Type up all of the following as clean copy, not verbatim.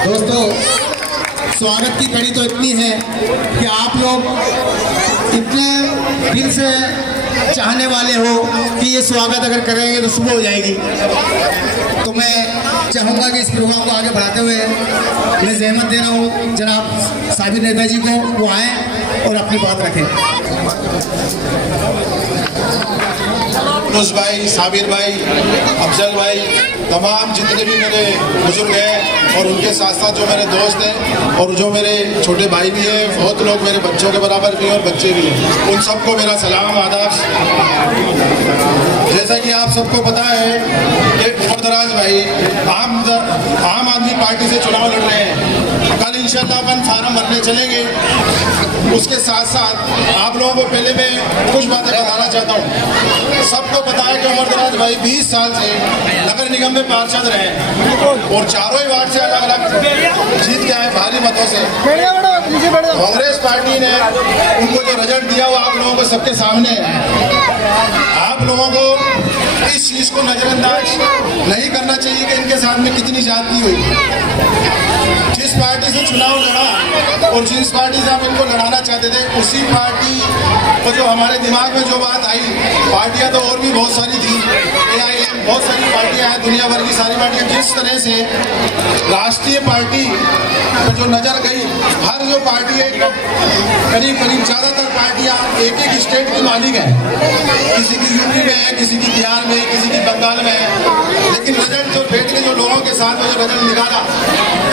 दोस्तों, स्वागत की कड़ी तो इतनी है कि आप लोग इतने दिल से चाहने वाले हो कि ये स्वागत अगर करेंगे तो सुबह हो जाएगी। तो मैं चाहूँगा कि इस प्रोग्राम को आगे बढ़ाते हुए मैं जहमत दे रहा हूँ जनाब साबिर नेताजी को, वो आएँ और अपनी बात रखें। यूनुस भाई, साबिर भाई, अफजल भाई, तमाम जितने भी मेरे बुजुर्ग हैं और उनके साथ साथ जो मेरे दोस्त हैं और जो मेरे छोटे भाई भी हैं, बहुत लोग मेरे बच्चों के बराबर भी हैं और बच्चे भी हैं, उन सबको मेरा सलाम आदाब। जैसा कि आप सबको पता है कि उमरदराज भाई आम आदमी पार्टी से चुनाव लड़ रहे हैं। कल इंशाल्लाह अपन फार्म भरने चलेंगे। उसके साथ साथ आप लोगों को पहले मैं कुछ बातें बताना चाहता हूँ। सबको पता है कि उमरदराज भाई 20 साल से नगर निगम में पार्षद रहे और चारों ही वार्ड से अलग अलग जीत के आए भारी मतों से। कांग्रेस पार्टी ने उनको जो रिजल्ट दिया वो आप लोगों को सबके सामने है। आप लोगों को इस चीज को नजरअंदाज नहीं करना चाहिए कि इनके साथ में कितनी जाति हुई। जिस पार्टी से चुनाव लड़ा और जिस पार्टी से आप इनको लड़ाना चाहते थे, उसी पार्टी को जो हमारे दिमाग में जो बात आई, पार्टियां तो और भी बहुत सारी थी, AIM बहुत सारी पार्टियां हैं, दुनिया भर की सारी पार्टियां, जिस तरह से राष्ट्रीय पार्टी तो जो नजर गई, हर जो पार्टी है करीब करीब ज़्यादातर पार्टियां एक एक स्टेट की मालिक है। किसी की यूपी में है, किसी की बिहार में, किसी की बंगाल में है। लेकिन रिजल्ट जो बैठ के जो लोगों के साथ में जो रिजल्ट निकाला,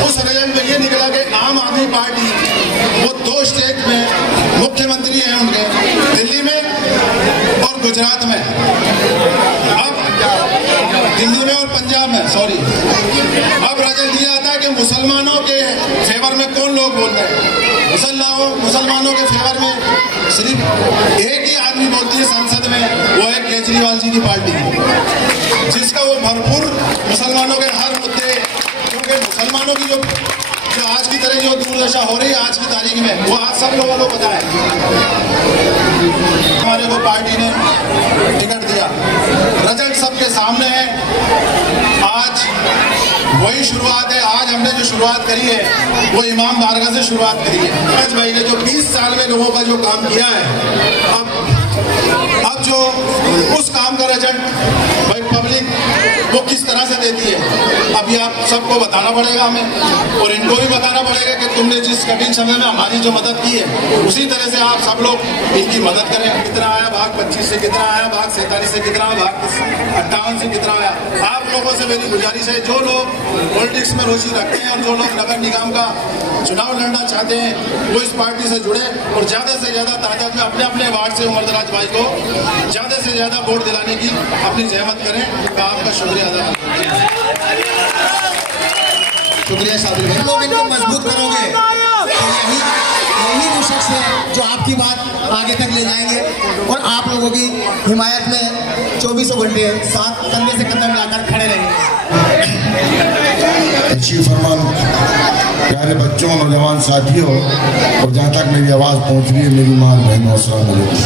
उस रिजल्ट में ये निकला कि आम आदमी पार्टी वो 2 स्टेट में मुख्यमंत्री हैं उनके, दिल्ली में और गुजरात में। अब दिल्ली में और पंजाब में, सॉरी, अब रिजल्ट ये आता है कि मुसलमानों के फेवर में कौन लोग बोलते हैं। मुसलमानों के फेवर में सिर्फ एक ही आदमी बोलती है संसद में, वो है केजरीवाल जी की पार्टी, जिसका वो भरपूर मुसलमानों के हर मुद्दे, क्योंकि मुसलमानों की जो आज की तरह जो दुर्दशा हो रही है आज की तारीख में, वो आज सब लोगों को पता है। हमारे को पार्टी ने टिकट दिया, रिजल्ट सबके सामने है। आज वही शुरुआत है। आज हमने जो शुरुआत करी है वो इमाम बारगाह से शुरुआत करी है। आज भाई ने जो 20 साल में लोगों का जो काम किया है, अब जो उस काम का रिजल्ट भाई पब्लिक वो किस तरह से देती है, अभी आप सबको बताना पड़ेगा हमें, और इनको भी बताना पड़ेगा कि तुमने जिस कठिन समय में हमारी जो मदद की है, उसी तरह से आप सब लोग इनकी मदद करें। कितना आया भाग 25 से, कितना आया भाग 47 से, कितना भाग 58 से, कितना आया। आप लोगों से मेरी गुजारिश है, जो लोग पॉलिटिक्स में रुचि रखते हैं और जो लोग नगर निगम का चुनाव लड़ना चाहते हैं, वो इस पार्टी से जुड़े और ज़्यादा से ज़्यादा तादाद में अपने अपने वार्ड से उमरदराज भाई को ज़्यादा से ज़्यादा वोट दिलाने की अपनी जहमत करें। मैं आपका शुक्रिया अदा करता हूं। शुक्रिया साबिर भाई। लोग इनको मजबूत करोगे तो यही वो शख्स है जो आपकी बात आगे तक ले जाएंगे और आप लोगों की हिमायत में 24 घंटे साथ कंधे से कंधा मिलाकर खड़े रहेंगे। अच्छी फरमान प्यारे बच्चों, नौजवान साथियों, और जहाँ तक मेरी आवाज़ पहुँच रही है, मेरी माँ बहनों, अस्सलाम वालेकुम।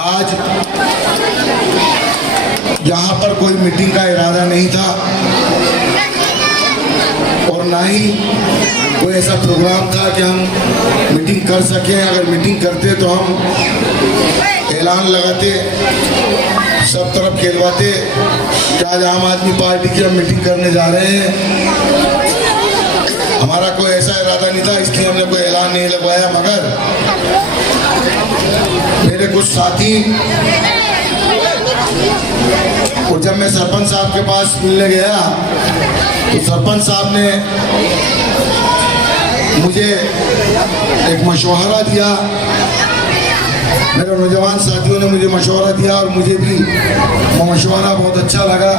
आज यहाँ पर कोई मीटिंग का इरादा नहीं था और ना ही कोई ऐसा प्रोग्राम था कि हम मीटिंग कर सकें। अगर मीटिंग करते तो हम ऐलान लगाते, सब तरफ खेलवाते कि आज आम आदमी पार्टी की हम मीटिंग करने जा रहे हैं। हमारा कोई ऐसा इरादा नहीं था, इसलिए हमने कोई ऐलान नहीं लगवाया। मगर मेरे कुछ साथी, और जब मैं सरपंच साहब के पास मिलने गया तो सरपंच साहब ने मुझे एक मशवरा दिया, मेरे नौजवान साथियों ने मुझे मशवरा दिया और मुझे भी वो मशवरा बहुत अच्छा लगा।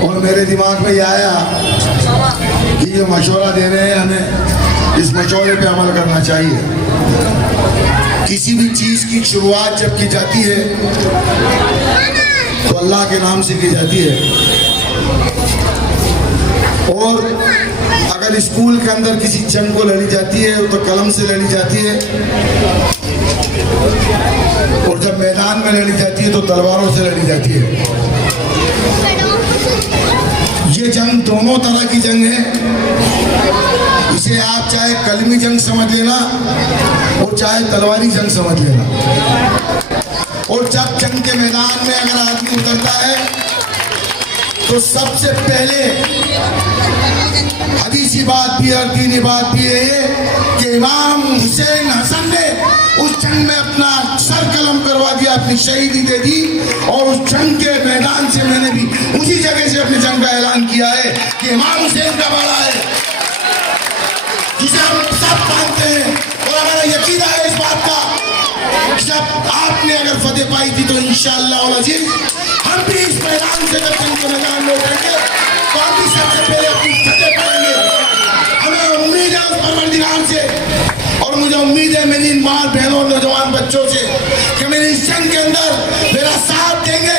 और मेरे दिमाग में ये आया कि ये मशवरा दे रहे हैं, हमें इस मशवरे पे अमल करना चाहिए। किसी भी चीज़ की शुरुआत जब की जाती है तो अल्लाह के नाम से की जाती है। और अगर स्कूल के अंदर किसी जंग को लड़ी जाती है तो कलम से लड़ी जाती है, और जब मैदान में लड़ी जाती है तो तलवारों से लड़ी जाती है। ये जंग दोनों तरह की जंग है। इसे आप चाहे कलमी जंग समझ लेना और चाहे तलवारी जंग समझ लेना। और जब जंग के मैदान में अगर आदमी उतरता है तो सबसे पहले हदीसी बात भी और दीनी बात भी है ये कि इमाम हुसैन हसन ने उस जंग में अपना सर कलम करवा दिया, अपनी शहीदी दे दी। और उस जंग के मैदान से मैंने भी उसी जगह से अपनी जंग का ऐलान किया है कि इमाम हुसैन का बाड़ा है जिसे हम सब मानते हैं। और हमारा यकीन है इस बात का, जब आपने अगर फतेह पाई थी तो इंशाअल्लाह अज़ीज़ हम भी इस मैदान से जब जंग के मैदान में उठेंगे तो हम भी सबसे पहले अपनी फतेह पाएंगे। हमें उम्मीद है उस परवरदिगार से, और मुझे उम्मीद है मेरी इन माँ बहनों नौजवान बच्चों से कि मेरी इस जंग के अंदर मेरा साथ देंगे,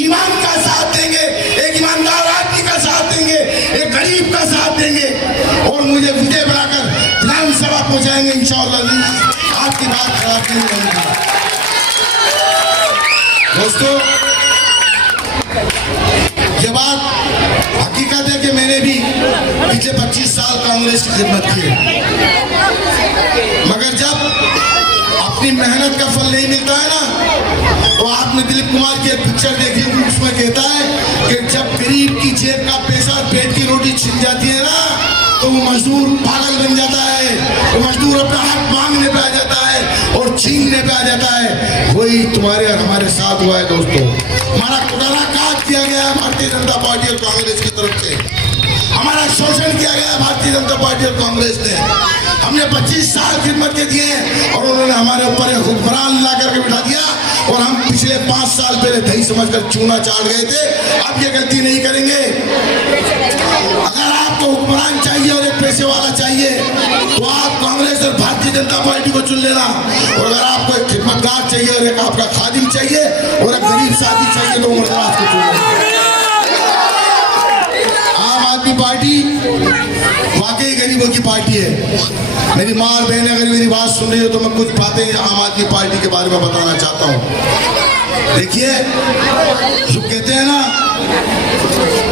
ईमान का साथ देंगे, एक ईमानदार आदमी का साथ देंगे, एक गरीब का साथ देंगे और मुझे विजय बनाकर विधानसभा पहुंचाएंगे इंशाअल्लाह। आपकी बात खराब नहीं होगी दोस्तों। ये बात हकीकत है कि मैंने भी पिछले 25 साल कांग्रेस की खिदमत की है, मगर जब अपनी मेहनत का फल नहीं मिलता है ना, तो आपने दिलीप कुमार की एक पिक्चर देखी होगी, उसमें कहता है कि जब गरीब की जेब का पैसा और पेट की रोटी छिन जाती है ना, तो वो मजदूर पागल बन जाता है, वो मजदूर अपना हक मांगने पे आ जाता है और छीनने पे आ जाता है। वही तुम्हारे और हमारे साथ हुआ है दोस्तों। हमारा कुटारा काट किया गया है भारतीय जनता पार्टी और कांग्रेस की तरफ से, हमारा शोषण किया गया भारतीय जनता पार्टी और कांग्रेस ने। हमने 25 साल खिदमत के दिए और उन्होंने हमारे ऊपर एक हुक्मरान ला करके बिठा दिया और हम पिछले 5 साल पहले दही समझकर चूना चाट गए थे। अब ये गलती नहीं करेंगे। अगर आपको हुक्मरान चाहिए और एक पैसे वाला चाहिए तो आप कांग्रेस और भारतीय जनता पार्टी को चुन लेना, और अगर आपको एक खिदमतगार चाहिए और एक आपका खादिम चाहिए और एक गरीब साथी चाहिए तो उम्रदराज को चुन लेना। आम आदमी पार्टी वाकई गरीबों की पार्टी है। मेरी माँ और बहनें अगर मेरी बात सुन रही हो तो मैं कुछ बातें आम आदमी पार्टी के बारे में बताना चाहता हूँ। देखिए, जो कहते हैं ना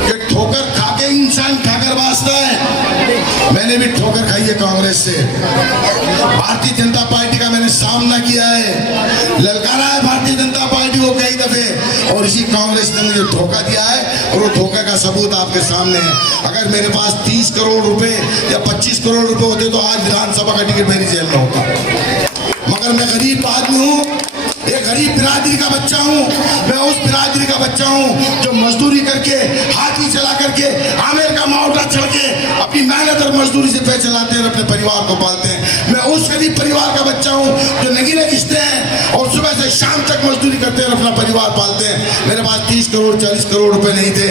कि ठोकर खा के इंसान ठाकर बाजता है, मैंने भी ठोकर खाई है कांग्रेस से। भारतीय जनता पार्टी का मैंने सामना किया है, ललकारा है भारतीय जनता पार्टी को कई दफे, और इसी कांग्रेस ने मुझे धोखा दिया है और वो धोखे का सबूत आपके सामने है। अगर मेरे पास 30 करोड़ रुपए या 25 करोड़ रुपए होते तो आज विधानसभा का टिकट मेरी जेल में होता, मगर मैं गरीब आदमी हूँ, एक गरीब बिरादरी का बच्चा हूँ। मैं उस बिरादरी का बच्चा हूँ जो मजदूरी करके, हाथी चला करके, आमेर का मावटा चढ़ के अपनी मेहनत और मजदूरी से पैसे लाते हैं और अपने परिवार को पालते हैं। मैं उस गरीब परिवार का बच्चा हूँ जो नगीने किस्तें हैं और सुबह से शाम तक मजदूरी करते हैं और अपना परिवार पालते हैं। मेरे पास 30 करोड़ 40 करोड़ रुपए नहीं थे।